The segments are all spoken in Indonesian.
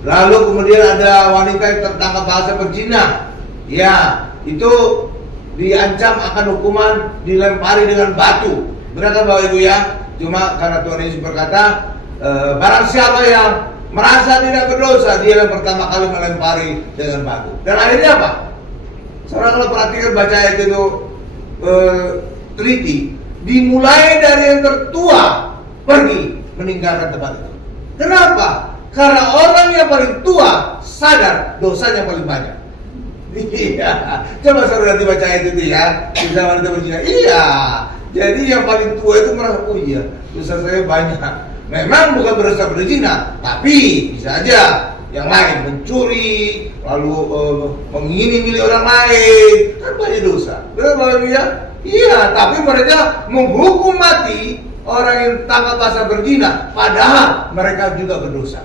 Lalu kemudian ada wanita yang tertangkap bahasa berzina, ya itu diancam akan hukuman dilempari dengan batu. Benar kan Bapak Ibu ya? Cuma karena Tuhan Yesus berkata, barang siapa yang merasa tidak berdosa, dia yang pertama kali melempari dengan batu. Dan akhirnya apa? Saudara kalau perhatikan baca ayat itu teliti, dimulai dari yang tertua pergi meninggalkan tempat itu. Kenapa? Karena orang yang paling tua sadar dosanya paling banyak. Iya, coba saudara dibaca ayat itu ya. Bisa wanita berzina. Iya, jadi yang paling tua itu merasa, oh iya, dosa saya banyak. Memang bukan berdosa berzina, tapi bisa aja yang lain mencuri, lalu mengingini milik orang lain, kan banyak dosa. Benar Bapak Ibu ya? Iya, tapi mereka menghukum mati orang yang tangkap basah berzina, padahal mereka juga berdosa.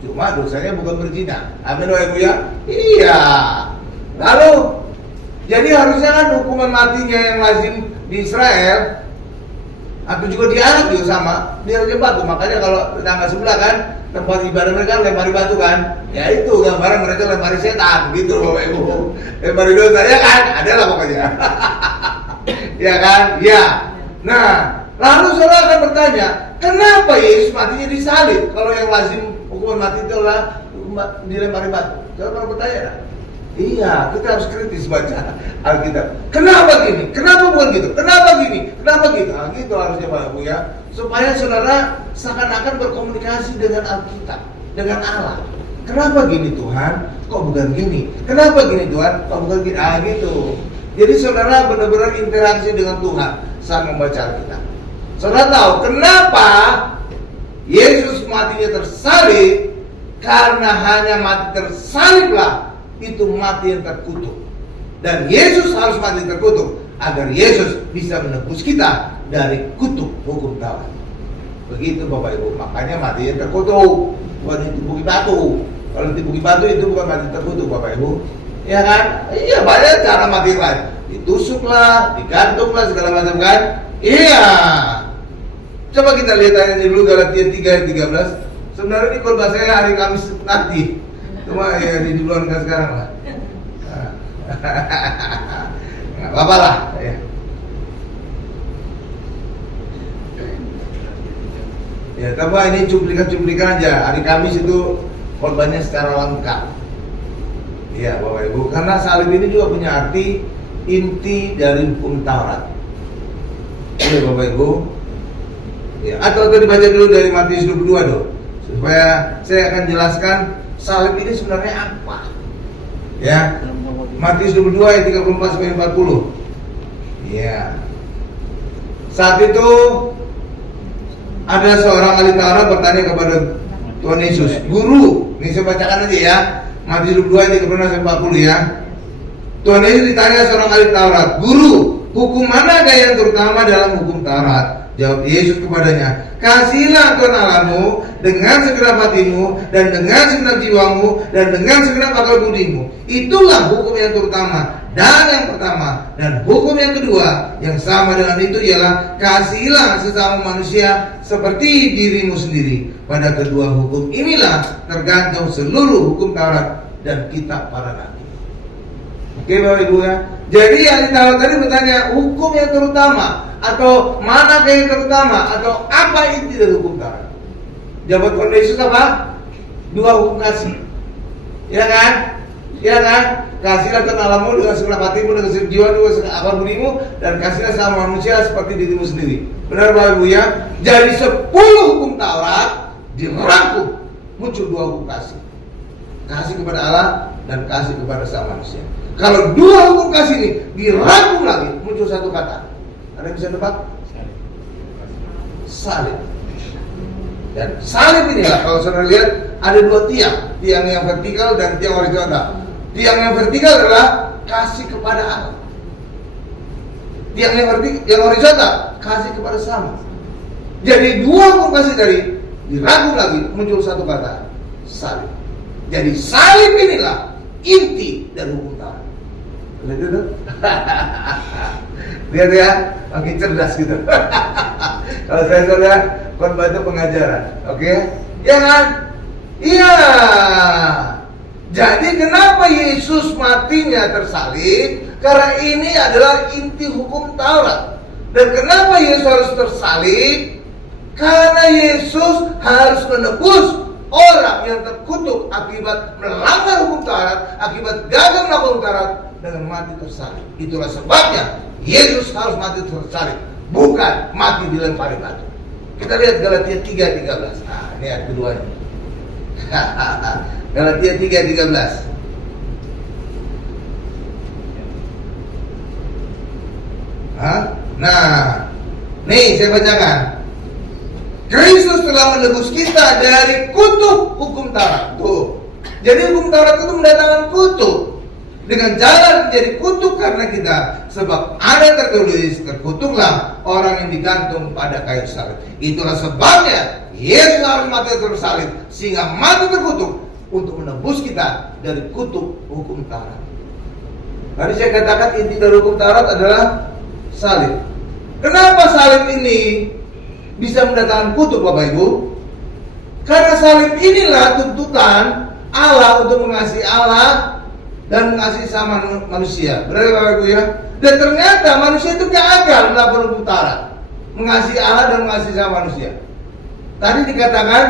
Cuma dosanya bukan berzina. Amin Bapak Ibu ya? Iya. Lalu jadi harusnya kan hukuman matinya yang lazim di Israel atau juga di Arab juga sama, dia harusnya batu. Makanya kalau tetangga sebelah kan tempat ibadah mereka lempari batu kan, ya itu gambaran mereka lempari setan gitu Bapak Ibu. Lempari dosa ya kan, ada lah pokoknya. Ya kan, ya. Nah, lalu saudara akan bertanya, kenapa Yesus matinya disalib? Kalau yang lazim hukuman mati itu adalah dilempari batu. Saudara pernah bertanya kan? Iya, kita harus kritis baca Alkitab. Kenapa gini? Kenapa bukan gitu? Kenapa gini? Kenapa gitu? Nah, gitu harusnya Bapak Ibu ya. Supaya saudara seakan-akan berkomunikasi dengan Alkitab, dengan Allah. Kenapa gini Tuhan? Kok bukan gini? Kenapa gini Tuhan? Kok bukan gini? Ah gitu. Jadi saudara benar-benar interaksi dengan Tuhan saat membaca Alkitab. Saudara tahu kenapa Yesus matinya tersalib? Karena hanya mati tersaliblah itu mati yang terkutuk. Dan Yesus harus mati terkutuk agar Yesus bisa menebus kita dari kutuk hukum Taurat. Begitu Bapak Ibu. Makanya mati yang terkutuk, bukan ditipuki batu. Kalau ditipuki batu itu bukan mati terkutuk Bapak Ibu. Ya kan? Iya, banyak cara mati lain. Ditusuklah, digantunglah segala macam kan? Iya. Coba kita lihat ayat ini dulu, Galatia 3 ayat 13. Sebenarnya ini khotbah saya hari Kamis nanti. Cuma ya diduluankan sekarang lah. Nggak apa-apa lah ya. Ya, tapi ini cuplikan-cuplikan aja. Hari Kamis itu khotbahnya secara lengkap. Iya Bapak Ibu, karena salib ini juga punya arti inti dari hukum Taurat. Iya Bapak Ibu. Ya, atau dibaca dulu dari Matius 22 dong, supaya saya akan jelaskan salib ini sebenarnya apa. Ya. Matius 22 ayat 34 sampai 40. Ya. Saat itu ada seorang ahli Taurat bertanya kepada Tuhan Yesus, "Guru," ini saya bacakan aja ya. Matius 22 ayat 36 sampai 40 ya. Tuhan Yesus ditanya seorang ahli Taurat, "Guru, hukum mana yang terutama dalam hukum Taurat?" Jawab Yesus kepadanya, "Kasihilah Tuhan Allahmu dengan segenap hatimu dan dengan segenap jiwamu dan dengan segenap akal budimu. Itulah hukum yang terutama dan yang pertama. Dan hukum yang kedua yang sama dengan itu ialah kasihilah sesama manusia seperti dirimu sendiri. Pada kedua hukum inilah tergantung seluruh hukum Taurat dan kitab para nabi." Oke Bapak Ibu ya. Jadi ahli Taurat tadi bertanya hukum yang terutama atau mana yang terutama atau apa inti dari hukum Taurat. Jawaban Tuhan Yesus apa? Dua hukum kasih. Ya kan? Ya kan? Kasihlah Tuhan Allahmu dengan segenap hatimu, dengan segenap jiwa, dengan segenap akal budimu, dan kasihlah sama manusia seperti dirimu sendiri. Benar Bapak Ibu ya? Jadi 10 hukum Taurat dirangkum, muncul dua hukum kasih. Kasih kepada Allah dan kasih kepada sama manusia. Kalau dua hukum kasih ini dirangkum lagi, muncul satu kata. Ada yang bisa nebak? Salib. Dan salib inilah kalau saudara lihat ada dua tiang, tiang yang vertikal dan tiang horizontal. Tiang yang vertikal adalah kasih kepada Allah. Tiang yang horizontal kasih kepada sama. Jadi dua hukum kasih tadi dirangkum lagi, muncul satu kata, salib. Jadi salib inilah inti dari hukum Taurat. Lihat itu. Lihat ya, makin cerdas gitu. Kalau saya khotbah itu pengajaran, oke? Ya kan? Iya, Yesus matinya tersalib karena ini adalah inti hukum Taurat. Dan kenapa Yesus harus tersalib? Karena Yesus harus menebus orang yang terkutuk akibat melanggar hukum Taurat, akibat gagal melakukan hukum Taurat dengan mati tersalib. Itulah sebabnya Yesus harus mati tersalib, bukan mati dilempari batu. Kita lihat Galatia 3:13. Nah, ini ayat keduanya. Galatia 3:13. Nah, nih saya bacakan. Kristus telah menebus kita dari kutuk hukum Taurat. Tuh. Jadi hukum Taurat itu mendatangkan kutuk. Dengan jalan menjadi kutuk karena kita. Sebab ada tertulis, terkutuklah orang yang digantung pada kayu salib. Itulah sebabnya Yesus harus mati tersalib, sehingga mati terkutuk untuk menebus kita dari kutuk hukum Taurat. Tadi saya katakan inti dari hukum Taurat adalah salib. Kenapa salib ini bisa mendatangkan kutuk, Bapak Ibu? Karena salib inilah tuntutan Allah untuk mengasihi Allah dan mengasihi sama manusia. Benar ya Bapak Ibu ya? Dan ternyata manusia itu gagal melakukan hukum Taurat, mengasihi Allah dan mengasihi sama manusia. Tadi dikatakan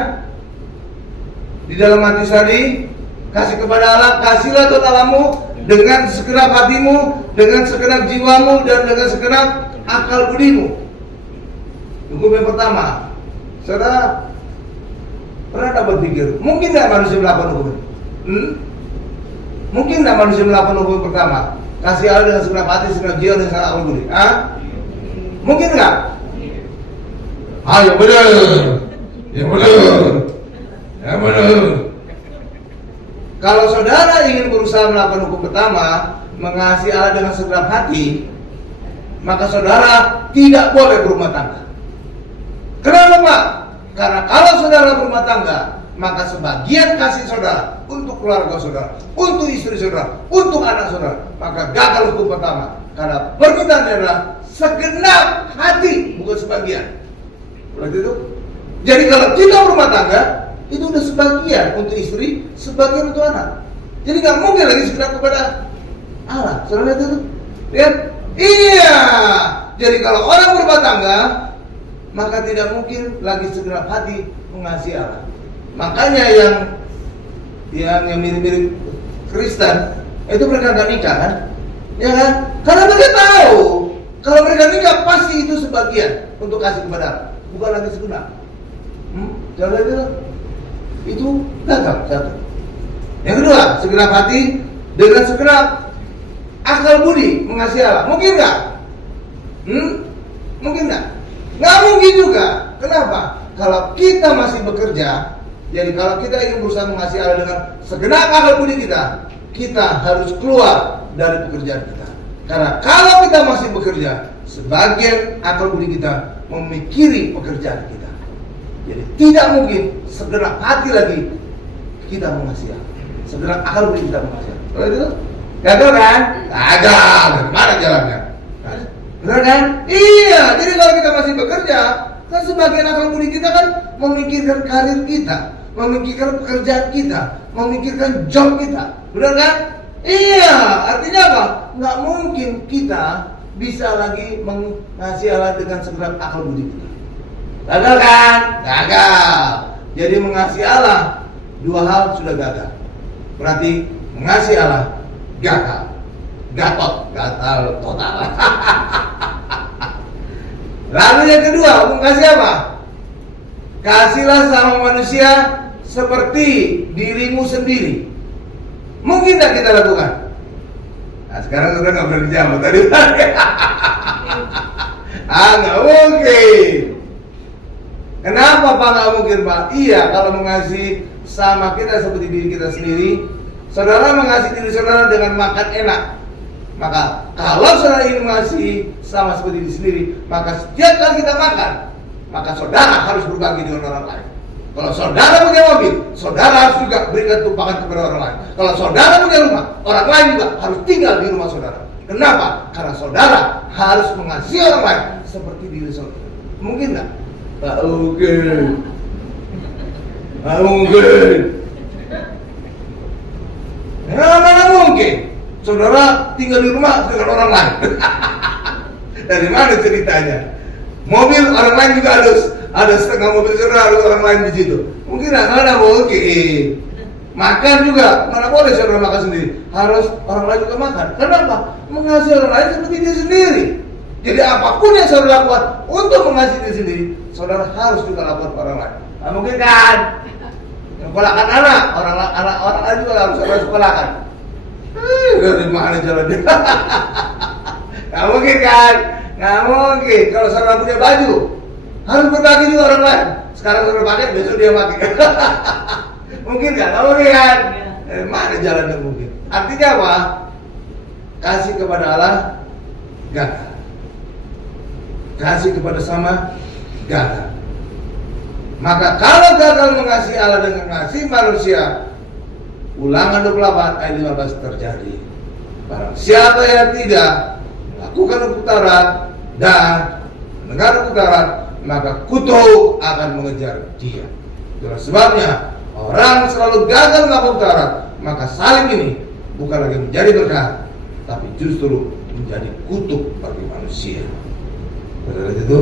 di dalam Matius tadi, kasih kepada Allah, kasihlah Tuhan Allahmu dengan segenap hatimu, dengan segenap jiwamu, dan dengan segenap akal budimu. Hukum yang pertama, saudara pernah tak berpikir, mungkin tidak manusia melakukan hukum ini? Mungkin tidak manusia melakukan hukum pertama? Kasih Allah dengan segenap hati, segenap jiwa, dan segenap akal budi. Mungkin nggak? Ayo benar, ya benar, ya benar. Kalau saudara ingin berusaha melakukan hukum pertama, mengasihi Allah dengan segenap hati, maka saudara tidak boleh berumah tangga. Kenapa Pak? Karena kalau saudara berumah tangga, maka sebagian kasih saudara untuk keluarga saudara, untuk istri saudara, untuk anak saudara, maka gagal hukum pertama. Karena permintaannya adalah segenap hati, bukan sebagian. Berarti itu. Jadi kalau kita berumah tangga, itu udah sebagian untuk istri, sebagian untuk anak. Jadi nggak mungkin lagi segenap kepada Allah. Saudara lihat itu, lihat. Iya. Jadi kalau orang berumah tangga, maka tidak mungkin lagi segenap hati mengasihi Allah. Makanya yang mirip-mirip Kristen itu mereka nggak nikah kan? Ya kan? Karena mereka tahu kalau mereka nikah pasti itu sebagian untuk kasih kepada Allah, bukan lagi segenap. Jangan itu gagal satu. Yang kedua, segenap hati dengan segenap akal budi mengasihi Allah. Mungkin nggak? Mungkin nggak? Nggak mungkin juga. Kenapa? Kalau kita masih bekerja, jadi kalau kita ingin berusaha mengasihi Allah dengan segenap akal budi kita harus keluar dari pekerjaan kita. Karena kalau kita masih bekerja, sebagian akal budi kita memikiri pekerjaan kita. Jadi tidak mungkin segenap hati lagi kita mengasihi Allah, segenap akal budi kita mengasihi Allah. Kalau itu gagal kan? Gagal. Bagaimana jalannya? Benar kan? Iya. Jadi kalau kita masih bekerja, kan sebagian akal budi kita kan memikirkan karir kita, memikirkan pekerjaan kita, memikirkan job kita. Benar kan? Iya. Artinya apa? Nggak mungkin kita bisa lagi mengasihi Allah dengan segenap akal budi kita. Gagal kan? Gagal. Jadi mengasihi Allah, dua hal sudah gagal. Berarti mengasihi Allah gagal. Gatal total. Lalu yang kedua, mengasihi apa? Kasihlah sama manusia seperti dirimu sendiri. Mungkin tidak kita lakukan? Nah sekarang sudah nggak berani jawab tadi. Nggak mungkin. Kenapa Pak nggak mungkin Pak? Iya, kalau mengasihi sama kita seperti diri kita sendiri, saudara mengasihi diri saudara dengan makan enak. Maka kalau saudara ingin mengasihi sama seperti diri sendiri, maka setiap kali kita makan, maka saudara harus berbagi dengan orang lain. Kalau saudara punya mobil, saudara harus juga berikan tumpangan kepada orang lain. Kalau saudara punya rumah, orang lain juga harus tinggal di rumah saudara. Kenapa? Karena saudara harus mengasihi orang lain seperti diri saudara. Mungkin nggak? Tak mungkin. Tak mungkin. Ya mana mungkin? mungkin saudara tinggal di rumah dengan orang lain. Dari mana ceritanya? Mobil orang lain juga ada setengah mobil saudara, ada orang lain di situ. Mungkin mana mungkin. Makan juga, mana boleh saudara makan sendiri. Harus orang lain juga makan. Kenapa? Mengasihi orang lain seperti dia sendiri. Jadi apapun yang saudara lakukan untuk mengasihi diri sendiri, saudara harus juga lakukan ke orang lain. Nah, mungkin kan? Sekolahkan anak, orang lain juga harus saudara sekolahkan. Dari mana jalannya? Nggak mungkin kan? Nggak mungkin. Kalau saudara punya baju, harus berbagi juga orang lain. Sekarang saudara pakai, besok dia pakai. Mungkin kan? Nggak mungkin kan? Dari mana jalannya mungkin? Artinya apa? Kasih kepada Allah, gagal. Kasih kepada sama, gagal. Maka kalau gagal mengasihi Allah dengan mengasihi manusia, Ulangan 28 ayat 15 terjadi. Barang siapa yang tidak melakukan keputaran dan mendengar keputaran, maka kutuk akan mengejar dia. Itulah sebabnya orang selalu gagal melakukan keputaran, maka salib ini bukan lagi menjadi berkat, tapi justru menjadi kutuk bagi manusia. Betul itu?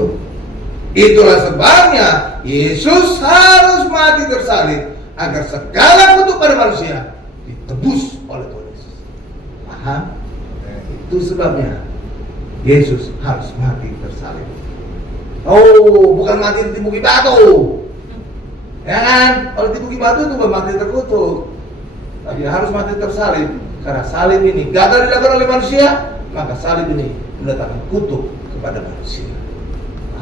Itulah sebabnya Yesus harus mati tersalib agar segala kutuk pada manusia ditebus oleh Tuhan Yesus. Paham? Itu sebabnya Yesus harus mati tersalib. Oh, bukan mati di bukit batu. Ya kan? Kalau di bukit batu itu bukan mati terkutuk. Tapi harus mati tersalib. Karena salib ini gagal dilakukan oleh manusia, maka salib ini mendatangkan kutuk kepada manusia.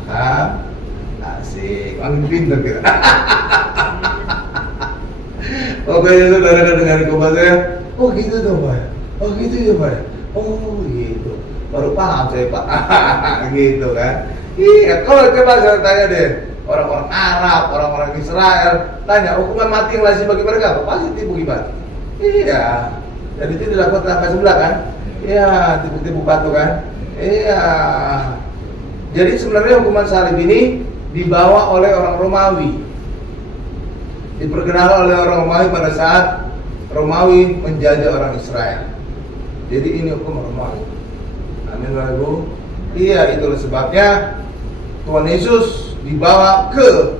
Paham? Asik, makin pintar kita. Oke, saudara dengar khotbah saya. Oh gitu dong Pak. Oh gitu ya Pak. Oh gitu. Baru paham saya Pak. Gitu kan. Iya, kalau coba saya tanya deh, orang-orang Arab, orang-orang Israel, tanya hukuman mati yang lazim bagi mereka apa? Pasti tipu batu. Iya. Dan itu dilakukan tanggal sebelah kan? Iya, tipu-tipu batu kan? Iya. Jadi sebenarnya hukuman salib ini dibawa oleh orang Romawi. Diperkenalkan oleh orang Romawi pada saat Romawi menjajah orang Israel. Jadi ini hukum Romawi. Amin Ibu. Iya, itulah sebabnya Tuhan Yesus dibawa ke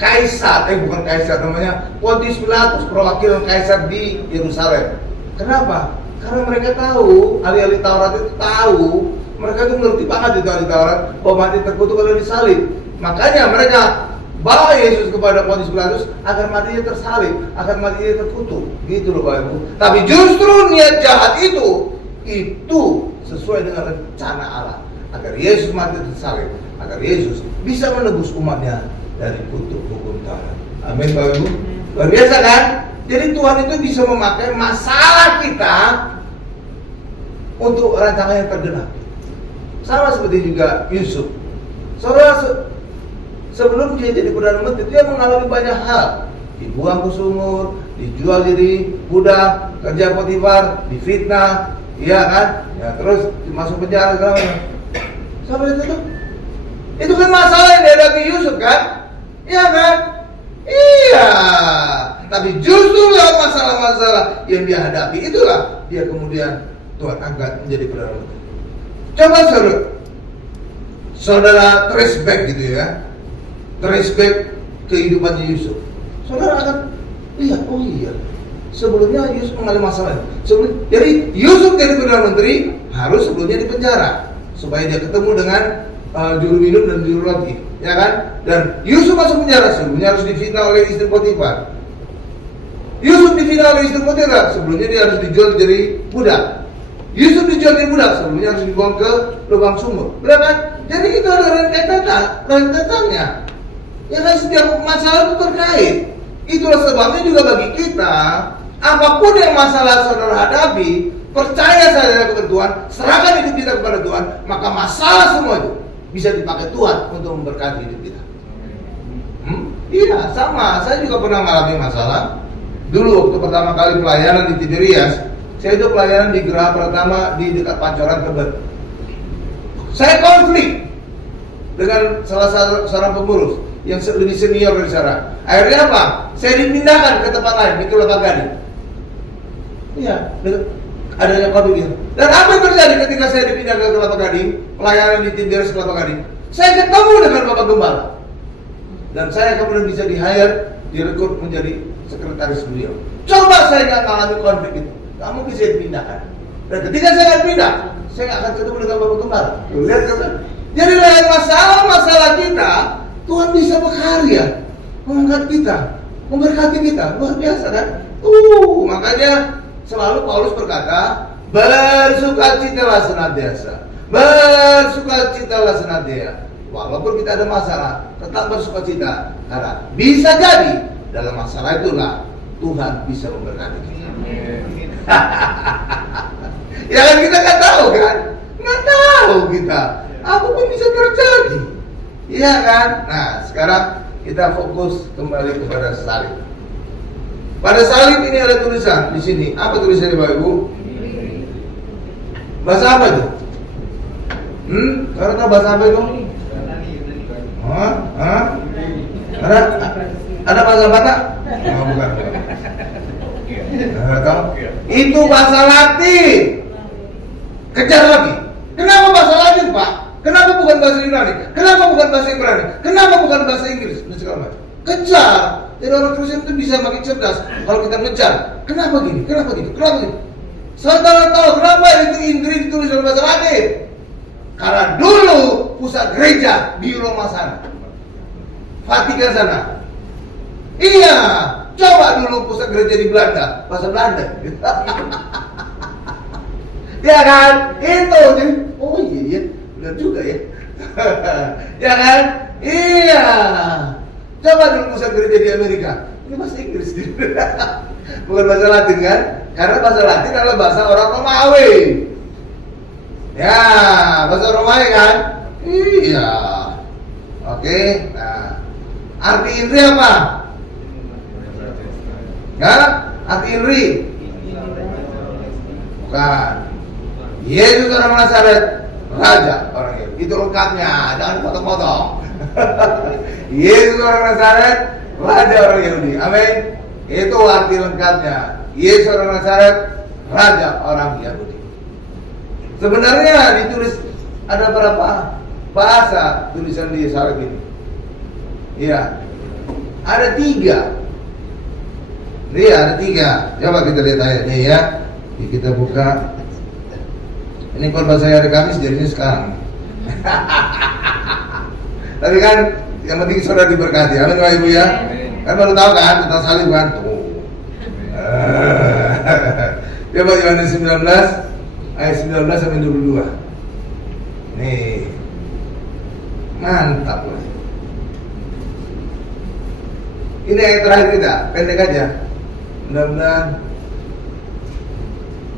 Kaisar, bukan Kaisar namanya, Pontius Pilatus, perwakilan Kaisar di Yerusalem. Kenapa? Karena mereka tahu, ahli-ahli Taurat itu tahu, mereka itu mengerti banget itu ahli Taurat, bahwa mati terkutuk kalau disalib. Makanya mereka bawa Yesus kepada Pontius Pilatus agar matinya tersalib, agar matinya terkutuk. Gitu loh Bapak Ibu. Tapi justru niat jahat itu sesuai dengan rencana Allah, agar Yesus mati tersalib, agar Yesus bisa menebus umatnya dari kutuk hukum Taurat. Amin Bapak Ibu. Luar biasa kan? Jadi Tuhan itu bisa memakai masalah kita untuk rancangan yang tergenapi. Sama seperti juga Yusuf. Saudara, sebelum dia jadi Perdana Menteri, dia mengalami banyak hal. Dibuang ke sumur, dijual jadi budak, kerja Potifar, difitnah, iya kan? Ya terus masuk penjara segala macam. Sampai itu tuh. Itu kan masalah yang dihadapi Yusuf kan? Iya kan? Iya. Tapi justru lewat masalah-masalah yang dia hadapi itulah dia kemudian Tuhan angkat menjadi Perdana Menteri. Coba saudara trace back gitu ya. Trace back kehidupannya Yusuf. Saudara akan lihat, oh iya, sebelumnya Yusuf mengalami masalah. Jadi Yusuf jadi Perdana Menteri harus sebelumnya di penjara supaya dia ketemu dengan juru minum dan juru roti, ya kan? Dan Yusuf masuk penjara sebelumnya harus difitnah oleh istri Potifar. Yusuf difitnah oleh istri Potifar sebelumnya dia harus dijual jadi budak. Yusuf dijual jadi budak sebelumnya harus dibuang ke lubang sumur, benar kan? Jadi itu ada rentetannya. Ya kan, setiap masalah itu terkait. Itulah sebabnya juga bagi kita, apapun yang masalah saudara hadapi, percaya saja kepada Tuhan, serahkan hidup kita kepada Tuhan, maka masalah semua itu bisa dipakai Tuhan untuk memberkati hidup kita. Iya, sama. Saya juga pernah mengalami masalah. Dulu waktu pertama kali pelayanan di Tiberias, saya itu pelayanan di Geraha Pertama di dekat Pancoran Tebet. Saya konflik dengan salah satu seorang pengurus yang lebih senior dari saya. Akhirnya apa? Saya dipindahkan ke tempat lain, di Kelapa Gading. Iya, Adanya kode gitu. Dan apa yang terjadi ketika saya dipindah ke Kelapa Gading, pelayanan di Tindiras Kelapa Gading, saya ketemu dengan Bapak Gembala. Dan saya kemudian bisa di-hire, direkrut menjadi sekretaris beliau. Coba saya nggak mengalami konflik itu, nggak mungkin saya dipindahkan. Dan ketika saya akan pindah, saya nggak akan ketemu dengan Bapak Gembala. Lihat kan? Jadi dalam masalah-masalah kita, Tuhan bisa berkarya, mengangkat kita, memberkati kita, luar biasa kan? Makanya selalu Paulus berkata, bersukacitalah senantiasa, bersukacitalah senantiasa. Walaupun kita ada masalah, tetap bersukacita, karena bisa jadi dalam masalah itulah Tuhan bisa memberkati kita. Ya kan kita nggak tahu kan, nggak tahu kita, apapun bisa terjadi, iya kan? Nah sekarang kita fokus kembali kepada salib. Pada salib ini ada tulisan di sini. Apa tulisannya Bapak Ibu? Bahasa apa itu? Karena tahu bahasa apa itu? Ada bahasa Batak? Oh, bukan. Tahu? Itu bahasa Latin. Kejar lagi. Kenapa bahasa Latin, Pak? Kenapa bukan bahasa Yunani? Kenapa bukan bahasa Ibrani? Kenapa bukan bahasa Inggris? Dan segala macam. Kejar. Jadi orang Kristen itu bisa makin cerdas kalau kita ngejar. Kenapa gini? Kenapa gini? Kenapa gini? Saudara tahu kenapa itu Inggris ditulis dalam bahasa Latin? Karena dulu pusat gereja di Roma sana, Vatikan sana. Iya, coba dulu pusat gereja di Belanda, bahasa Belanda. Ya kan? Itu jadi, oh iya, benar juga ya. Ya kan? Iya. Coba dulu pusat gereja di Amerika, ini bahasa Inggris. Bukan bahasa Latin kan? Karena bahasa Latin adalah bahasa orang Romawi. Ya, bahasa Romawi kan? Iya. Oke, nah arti Indri apa? Ya, arti Indri? Bukan. Yesus orang Nazaret, raja orang Yahudi. Itu lengkapnya, jangan potong-potong. Yesus orang Nazaret, raja orang Yahudi. Amin. Itu arti lengkapnya. Yesus orang Nazaret, raja orang Yahudi. Sebenarnya ditulis ada berapa bahasa tulisan di salib ini? Iya, ada 3. Iya, ada 3. Coba kita lihat ayatnya ya. Kita buka. Ini kalau saya hari Kamis jadinya sekarang. Tapi kan yang penting saudara diberkati. Amin Bapak Ibu ya. Kan baru tahu kan tentang salib kan? Tuh. Coba Yohanes 19 ayat 19 sampai 22. Nih. Mantap lah. Ini ayat terakhir kita, pendek aja. Mudah-mudahan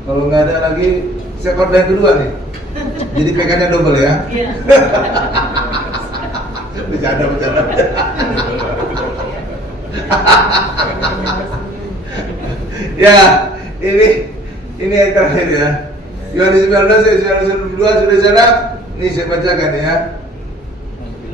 kalau nggak ada lagi saya khotbah yang kedua nih. Jadi pegannya double ya. Bercanda. Ya, ini yang terakhir ya. Yohanes 19 ayat 22 sudah sana. Ini saya bacakan ya.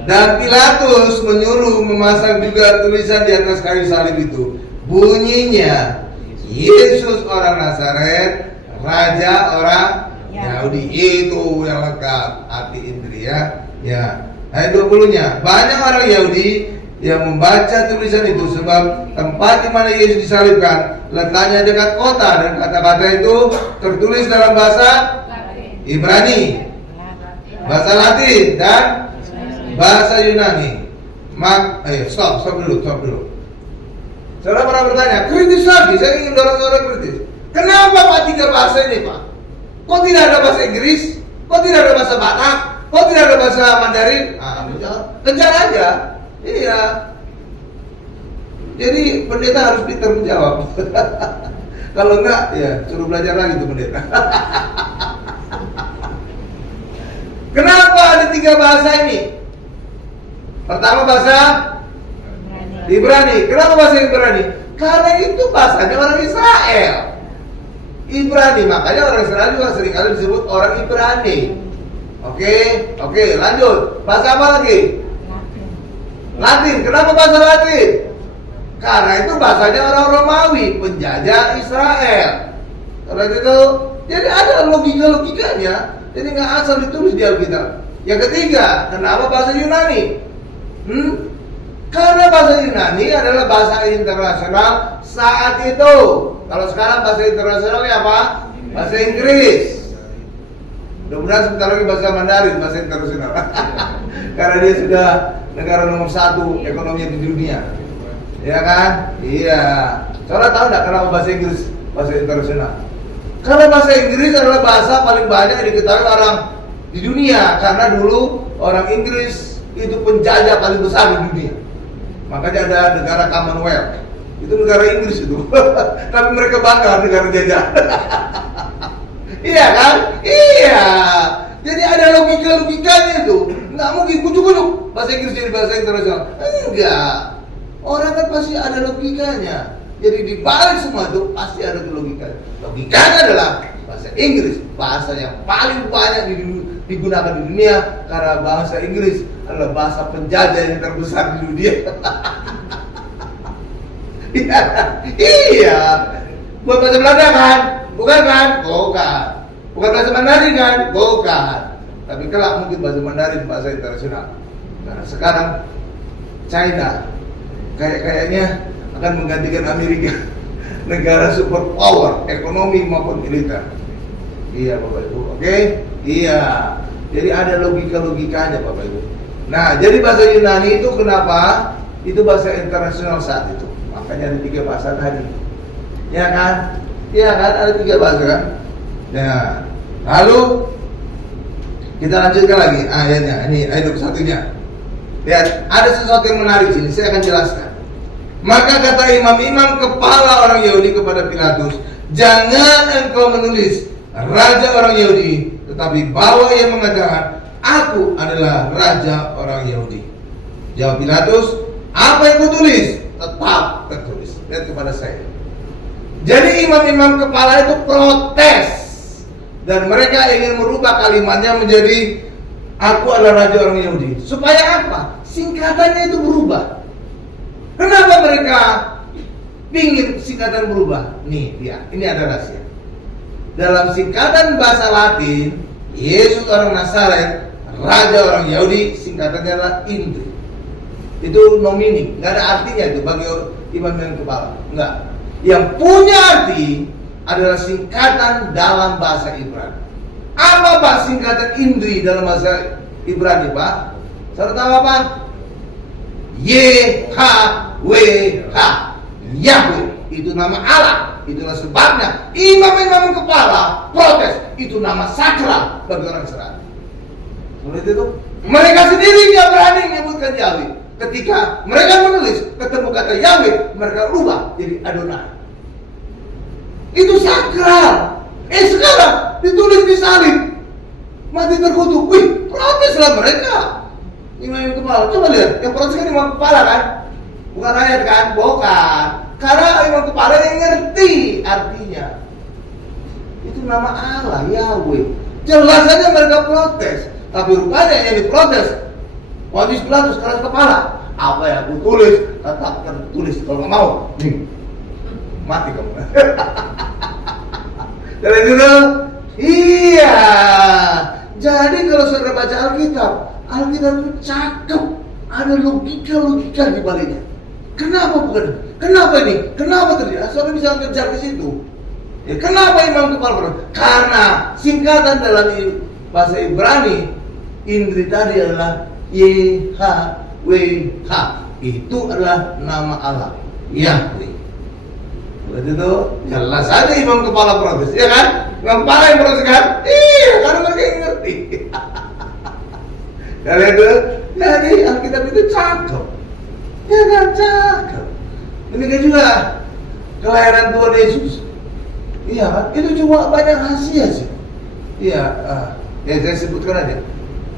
Dan Pilatus menyuruh memasang juga tulisan di atas kayu salib itu. Bunyinya, Yesus orang Nazaret, raja orang Yahudi. Itu yang lengkap arti Indri ya. Ya. Ayat 20-nya, banyak orang Yahudi yang membaca tulisan itu sebab tempat di mana Yesus disalibkan letaknya dekat kota, dan kata-kata itu tertulis dalam bahasa Ibrani, bahasa Latin, dan bahasa Yunani. Stop dulu. Saudara pernah bertanya, kritis lagi, saya ingin dorong saudara kritis. Kenapa Pak 3 bahasa ini Pak? Kok tidak ada bahasa Inggris? Kok tidak ada bahasa Batak? Kok tidak ada bahasa Mandarin? Kejar aja. Iya. Jadi pendeta harus pintar menjawab. Kalau enggak, ya suruh belajar lagi tuh pendeta. Kenapa ada 3 bahasa ini? Pertama bahasa Ibrani. Kenapa bahasa Ibrani? Karena itu bahasanya orang Israel. Ibrani, makanya orang Israel juga seringkali disebut orang Ibrani. Oke, lanjut. Bahasa apa lagi? Latin. Kenapa bahasa Latin? Karena itu bahasanya orang Romawi, penjajah Israel. Karena itu Jadi ada logika-logikanya. Jadi nggak asal ditulis di Alkitab. Yang ketiga, kenapa bahasa Yunani? Karena bahasa Yunani adalah bahasa internasional saat itu. Kalau sekarang bahasa internasionalnya apa? Bahasa Inggris. Mudah-mudahan sebentar lagi bahasa Mandarin, bahasa internasional. Karena dia sudah negara nomor 1 ekonomi di dunia. Ya kan? Iya. Soalnya tahu nggak kenapa bahasa Inggris bahasa internasional? Karena bahasa Inggris adalah bahasa paling banyak yang diketahui orang di dunia. Karena dulu orang Inggris itu penjajah paling besar di dunia. Makanya ada negara Commonwealth. Itu negara Inggris itu. Tapi mereka bangga negara jajah. Iya kan? Iya. Jadi ada logika-logikanya itu. Nggak mungkin kucuk-kucuk bahasa Inggris jadi bahasa internasional. Enggak. Orang kan pasti ada logikanya. Jadi di balik semua itu pasti ada logikanya. Logikanya adalah bahasa Inggris, bahasa yang paling banyak digunakan di dunia. Karena bahasa Inggris adalah bahasa penjajah yang terbesar di dunia. Iya. Bukan bahasa Belanda kan? Bukan kan? Bukan. Bukan bahasa Mandarin kan? Bukan. Tapi kelak mungkin bahasa Mandarin bahasa internasional. Nah sekarang China kayaknya akan menggantikan Amerika, negara superpower ekonomi maupun militer. Iya Bapak Ibu, oke? Iya. Jadi ada logika-logikanya Bapak Ibu. Nah, jadi bahasa Yunani itu kenapa? Itu bahasa internasional saat itu. Makanya ada 3 bahasa tadi. Ya kan? Iya kan? Ada 3 bahasa kan? Nah, lalu kita lanjutkan lagi ayatnya. Ini ayat 21-nya. Lihat, ada sesuatu yang menarik sini. Saya akan jelaskan. Maka kata imam-imam kepala orang Yahudi kepada Pilatus, jangan engkau menulis raja orang Yahudi, tetapi bawa ia mengatakan, aku adalah raja orang Yahudi. Jawab Pilatus, apa yang kau tulis? Tetap tertulis. Lihat kepada saya. Jadi imam-imam kepala itu protes, dan mereka ingin merubah kalimatnya menjadi aku adalah raja orang Yahudi. Supaya apa? Singkatannya itu berubah. Kenapa mereka ingin singkatan berubah? Nih dia, ini ada rahasia. Dalam singkatan bahasa Latin, Yesus orang Nazaret, raja orang Yahudi, singkatannya adalah Indri. Itu no meaning, nggak ada artinya itu bagi imam yang kepala. Enggak. Yang punya arti adalah singkatan dalam bahasa Ibrani. Apa Pak singkatan Indri dalam bahasa Ibrani Pak? Saudara tahu apa? YHWH, Yahweh, itu nama Allah. Itulah sebabnya imam-imam kepala protes, itu nama sakral bagi orang Israel. Seperti itu. Mereka sendiri tidak berani menyebutkan Yahweh. Ketika mereka menulis ketemu kata Yahweh, mereka ubah jadi Adonai. Itu sakral. Sekarang ditulis di salib, mati terkutuk. Wih, proteslah mereka. Imam kepala, coba lihat, yang protes kan imam kepala kan, bukan rakyat kan, bukan. Karena imam kepala yang ngerti artinya. Itu nama Allah, Yahweh. Jelas saja mereka protes, tapi rupanya yang diprotes Pontius Pilatus keras kepala. Apa yang aku tulis tetap tertulis, kalau nggak mau, nih, mati kamu. Dari dulu, iya. Jadi kalau saudara baca Alkitab itu cakep, ada logika di baliknya. Kenapa bukan? Kenapa ini? Kenapa terjadi? Saudara bisa kejar ke situ. Ya, kenapa imam kepala? Karena singkatan dalam bahasa Ibrani Indri tadi adalah YHWH. Itu adalah nama Allah, Yahweh. Berarti itu jelas saja imam kepala protes, ya kan? Imam kepala yang protes kan? Iya, karena mereka yang ngerti. Dari itu, jadi Alkitab itu cakep, ya kan cakep. Ini kan juga kelahiran Tuhan Yesus, iya kan? Itu cuma banyak rahasia sih. Iya, ya saya sebutkan aja,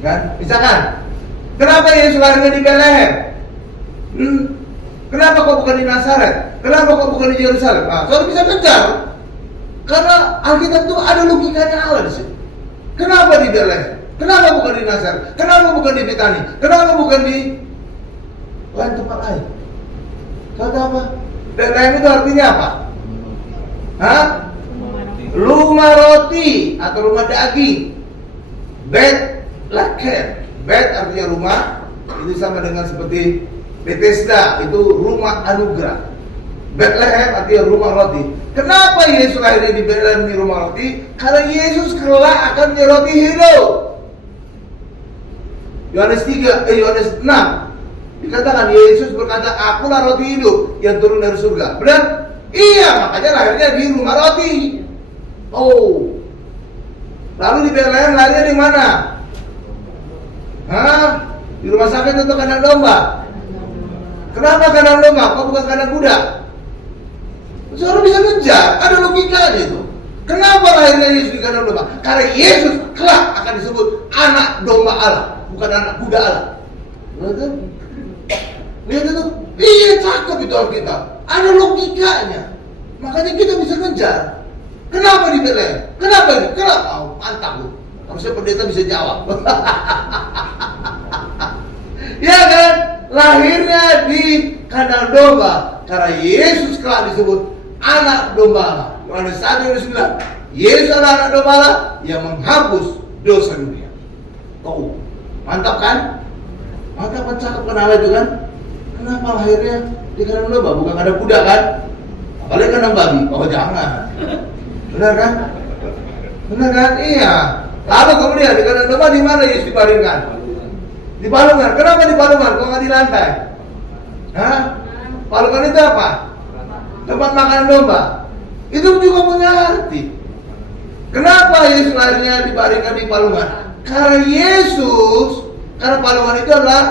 kan? Misalkan, kenapa Yesus lahirnya di Bethlehem? Kenapa kok bukan di Nazaret? Kenapa kok bukan di Yerusalem? Nah, saudara bisa kejar, karena Alkitab itu ada logikanya Allah di sini. Kenapa di Bethlehem? Kenapa bukan di Nazaret? Kenapa bukan di Betani? Kenapa bukan di lain tempat lain? Kata apa? Bethlehem itu artinya apa? Hah? Rumah roti. roti atau rumah daging. Bethlehem, Bet artinya rumah, itu sama dengan seperti Bethesda, itu rumah anugerah. Bethlehem artinya rumah roti. Kenapa Yesus lahirnya di Bethlehem di rumah roti? Karena Yesus kelak akan menjadi roti hidup. Yohanes 6 dikatakan Yesus berkata, akulah roti hidup yang turun dari surga. Benar? Iya, makanya lahirnya di rumah roti. Oh, lalu di Bethlehem lahirnya di mana? Hah? Di rumah sakit atau kandang domba? Kenapa kandang domba? Kok bukan kandang kuda? Saudara bisa ngejar, ada logikanya itu. Kenapa lahirnya Yesus di kandang domba? Karena Yesus kelak akan disebut anak domba Allah, bukan anak kuda Allah. Lihat itu, iya cakep itu Alkitab. Ada logikanya. Makanya kita bisa ngejar. Kenapa di Bethlehem? Kenapa ini? Kenapa? Oh, mantap lu. Harusnya pendeta bisa jawab. Ya kan? Lahirnya di kandang domba karena Yesus kelak disebut anak domba Allah. Yohanes 1 ayat 9. Yesus adalah anak domba Allah yang menghapus dosa dunia. Oh, mantap kan? Mantap kan, cakep kenapa itu kan? Kenapa lahirnya di kandang domba bukan kandang kuda kan? Apalagi kandang babi. Oh jangan. Benar kan? Benar kan? Iya. Lalu kemudian di kandang domba di mana Yesus dibaringkan? Di palungan. Kenapa di palungan? Kok nggak di lantai? Hah? Palungan itu apa? Tempat makan domba. Itu juga punya arti. Kenapa Yesus lahirnya dibaringkan di palungan? Karena palungan itu adalah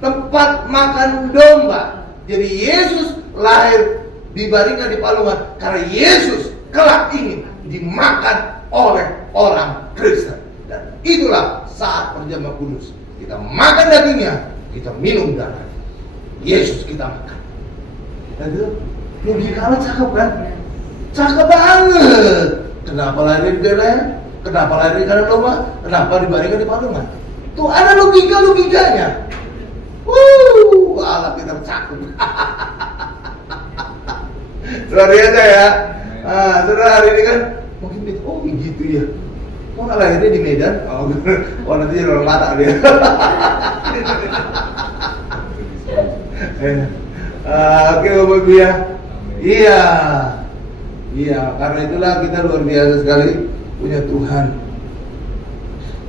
tempat makan domba. Jadi Yesus lahir dibaringkan di palungan karena Yesus kelak ingin dimakan oleh orang Kristen. Dan itulah saat perjamuan kudus. Kita makan dagingnya, kita minum darahnya. Yesus kita makan. Dan itu logikanya cakep kan? Cakep banget. Kenapa lahir di Bethlehem? Kenapa lahir di kandang domba? Kenapa dibaringkan di palungan? Tuh ada logikanya. Allah kita cakep. Luar biasa ya. Saudara hari ini kan mungkin oh gitu ya. Oh lahirnya di Medan. Oh nanti jadi orang Batak dia. Oke Bapak Ibu ya. Iya, karena itulah kita luar biasa sekali punya Tuhan.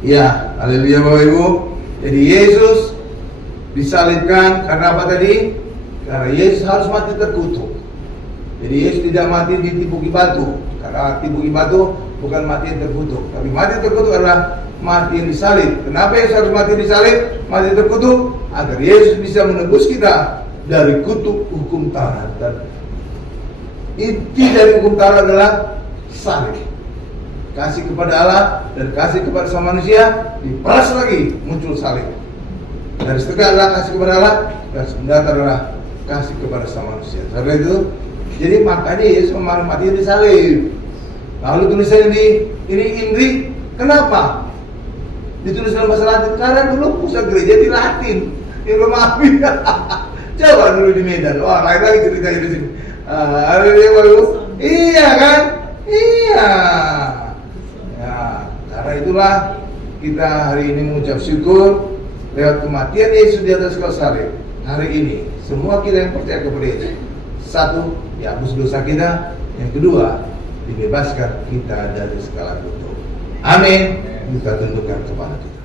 Iya, haleluya Bapak Ibu. Jadi Yesus disalibkan karena apa tadi? Karena Yesus harus mati terkutuk. Jadi Yesus tidak mati ditipuki batu. Karena tipuki batu bukan mati yang terkutuk, tapi mati terkutuk adalah mati yang disalib. Kenapa Yesus harus mati disalib, mati terkutuk? Agar Yesus bisa menebus kita dari kutuk hukum Taurat. Dan inti dari hukum Taurat adalah salib. Kasih kepada Allah dan kasih kepada sama manusia, diperas lagi muncul salib. Dari setengah adalah kasih kepada Allah, dan sebenarnya adalah kasih kepada sama manusia. Karena itu, jadi makanya Yesus mati disalib. Lalu tulisannya ini Indri, kenapa? Ditulis dalam bahasa Latin karena dulu pusat gereja di Latin, di Romawi. Coba dulu di Medan, wah lain lagi ceritanya di sini. Iya kan? Iya. Ya, karena itulah kita hari ini mengucap syukur lewat kematian Yesus di atas kayu salib. Hari ini semua kita yang percaya kepada Yesus, satu, dihapus dosa kita. Yang kedua, dibebaskan kita dari segala kutuk. Amin. Kita tundukkan kepala kita.